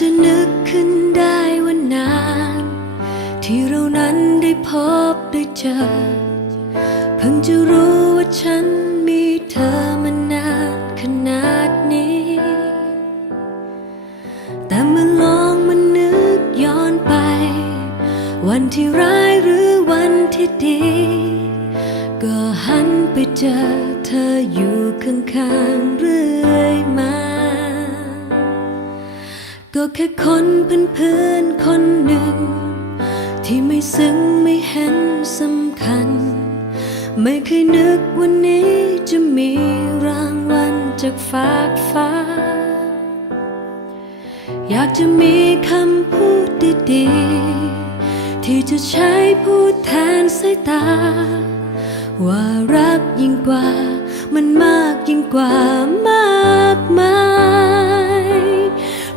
จะนึกขึ้นได้ว่านานที่เรานั้นได้พบได้เจอเพิ่งจะรู้ว่าฉันมีเธอมานานขนาดนี้แต่เมื่อลองมานึกย้อนไปวันที่ร้ายหรือวันที่ดีก็หันไปเจอเธออยู่ข้างๆเรื่อยมาก็แค่คนเพื่อนๆคนหนึ่งที่ไม่ซึ้งไม่เห็นสำคัญไม่เคยนึกวันนี้จะมีรางวัลจากฟากฟ้าอยากจะมีคำพูดดีๆที่จะใช้พูดแทนสายตาว่ารักยิ่งกว่ามันมากยิ่งกว่ามากมาย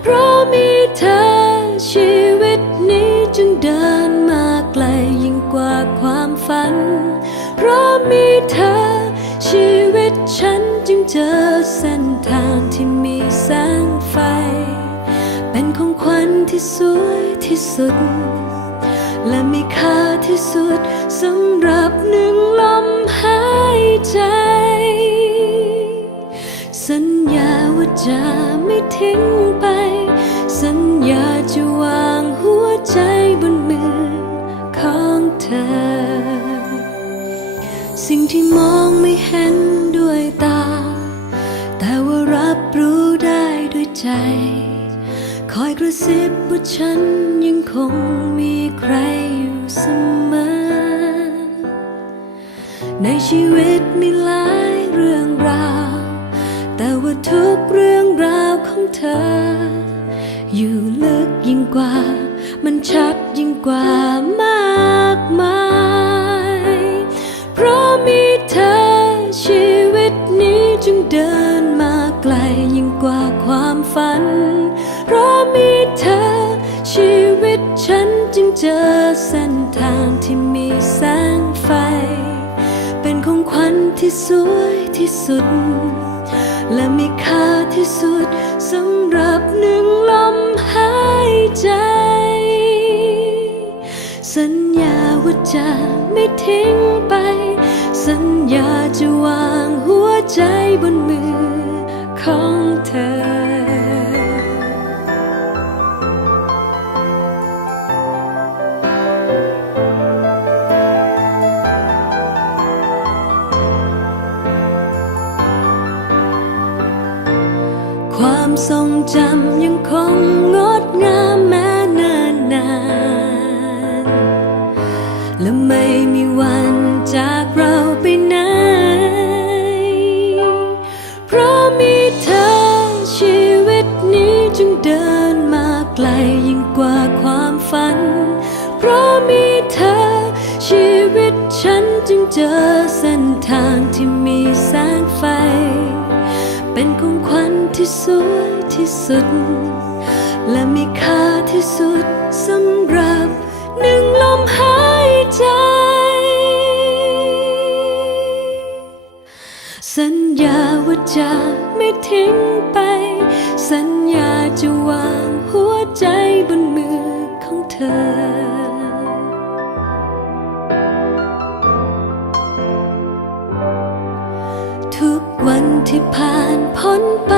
เพราะมีเธอชีวิตนี้จึงเดินมาไกลยิ่งกว่าความฝันเพราะมีเธอชีวิตฉันจึงเจอเส้นทางที่มีแสงไฟเป็นของขวัญที่สวยที่สุดและมีค่าที่สุดสำหรับหนึ่งลมหายใจสัญญาว่าจะไม่ทิ้งไปสัญญาจะวางหัวใจบนมือของเธอสิ่งที่มองไม่เห็นด้วยตาแต่ว่ารับรู้ได้ด้วยใจคอยกระซิบว่าฉันยังคงมีใครอยู่เสมอในชีวิตมีหลายเรื่องราวแต่ว่าทุกเรื่องราวของเธออยู่ลึกยิ่งกว่ามันชัดยิ่งกว่ามากมายเพราะมีเธอชีวิตนี้จึงเดินมาไกลยิ่งกว่าความฝันเพราะมีเธอชีวิตฉันจึงเจอเส้นทางที่มีแสงไฟเป็นของขวัญที่สวยที่สุดและมีค่าที่สุดสำหรับหนึ่งลมหายใจสัญญาว่าจะไม่ทิ้งไปสัญญาจะวางหัวใจบนมือของเธอความทรงจำยังคงงดงามแม้เนิ่นนานและไม่มีวันจากเราไปไหนเพราะมีเธอชีวิตนี้จึงเดินมาไกลยิ่งกว่าความฝันเพราะมีเธอชีวิตฉันจึงเจอเส้นทางที่มีแสงไฟเป็นของขวัญที่สวยที่สุดและมีค่าที่สุดสำหรับหนึ่งลมหายใจสัญญาว่าจะไม่ทิ้งไปสัญญาจะวางหัวใจบนมือของเธอทุกวันที่ผ่านพ้นไป